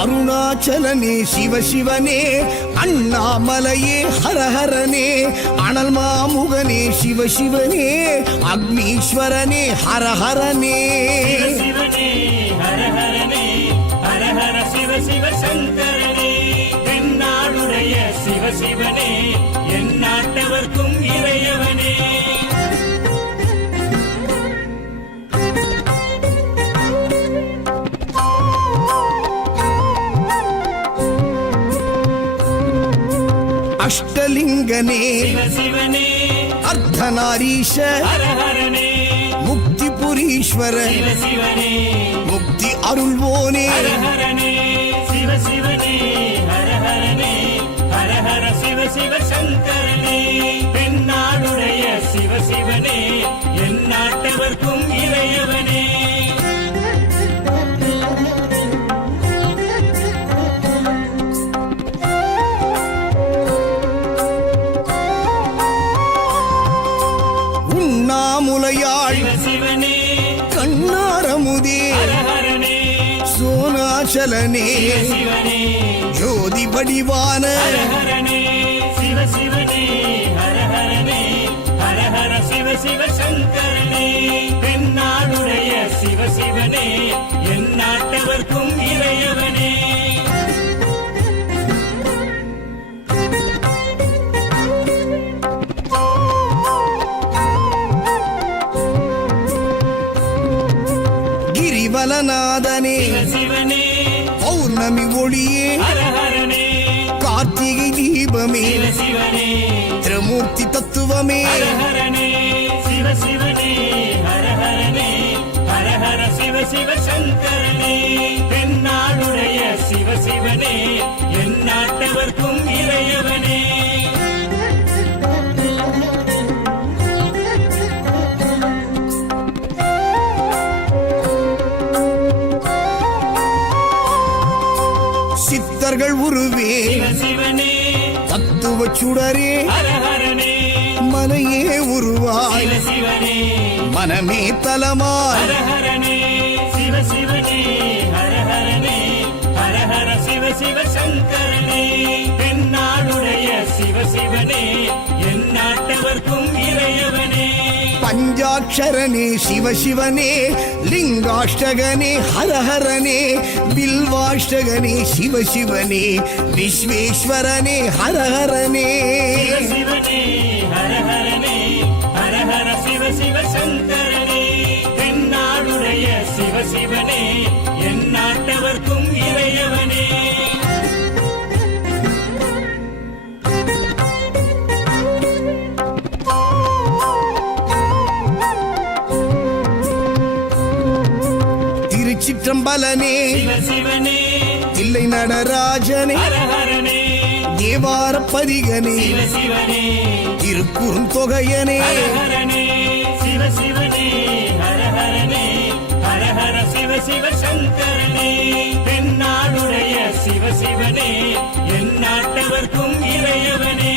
அருணாச்சலனே சிவசிவனே, அண்ணாமலையே ஹரஹரனே, அனல் மாமுகனே சிவசிவனே, அக்னீஸ்வரனே ஹரஹரனே. சிவசிவனே ஹரஹரனே, ஹரஹர சிவ சிவ சங்கரனே, தென்னாடுடைய சிவசிவனே, என் நாட்டவர்க்கும் இறையவனே. அஷ்டலிங்கனே சிவசிவனே, அர்த்தநாரீஷ ஹரஹரனே, முக்திபுரீஸ்வர சிவசிவனே, முக்தி அருள்வோனே. ஹரஹரனே சிவசிவனே, ஹரஹரனே, ஹரஹர சிவ சிவ சங்கரனே, தென்னாடுடைய சிவசிவனே, என் நாட்டவர்க்கும் இறையவனே. உண்ணாமுலையாள் சிவசிவனே, கண்ணாரமுதே ஹரஹரனே, சோனாச்சலனே சிவசிவனே, ஜோதி வடிவான ஹரஹரனே சிவசிவனே, ஹரஹரனே, ஹரஹர சிவ சிவ சங்கரனே, தென்னாடுடைய சிவசிவனே, என் நாட்டவர்க்கும் இறையவனே. கிரிவலநாதனே சிவசிவனே, பௌர்ணமி ஒளியே ஹரஹரனே, கார்த்திகை தீபமே சிவசிவனே, திரமூர்த்தி தத்துவமே. ஹரஹரனே சிவசிவனே, ஹரஹரனே, ஹரஹர சிவ சிவ சங்கரனே, தென்னாடுடைய சிவசிவனே, என் நாட்டவர்க்கும் இறையவனே. சித்தர்கள் உருவே சிவசிவனே, தத்துவ சுடரே ஹரஹரனே, மலையே உருவாய் சிவசிவனே, மனமே தலமாய். ஹரஹரனே சிவசிவனே, ஹரஹரனே, ஹரஹர சிவ சிவ சங்கரனே, தென்னாடுடைய சிவசிவனே, என் நாட்டவர்க்கும் இறையவனே. பஞ்சாட்சரனே சிவசிவனே, லிங்காஷ்டகனே ஹரஹரனே, பில்வாஷ்டகனே சிவசிவனே, விஸ்வேஸ்வரனே ஹரஹரனே. சிவசிவனே, ஹரஹரனே, ஹரஹர சிவ சிவ சங்கரனே, தென்னாடுடைய சிவசிவனே, என் நாட்டவர்க்கும் இறையவனே. திருச்சிற்றம்பலனே சிவசிவனே, தில்லை நடராஜனே, ஹரஹரனே, தேவார பதிகனே, சிவசிவனே, திருக்குறுந்தொகையனே. ஹரஹரனே சிவசிவனே, ஹரஹரனே, ஹரஹர சிவ சிவ சங்கரனே, தென்னாடுடைய சிவசிவனே, என் நாட்டவர்க்கும் இறையவனே.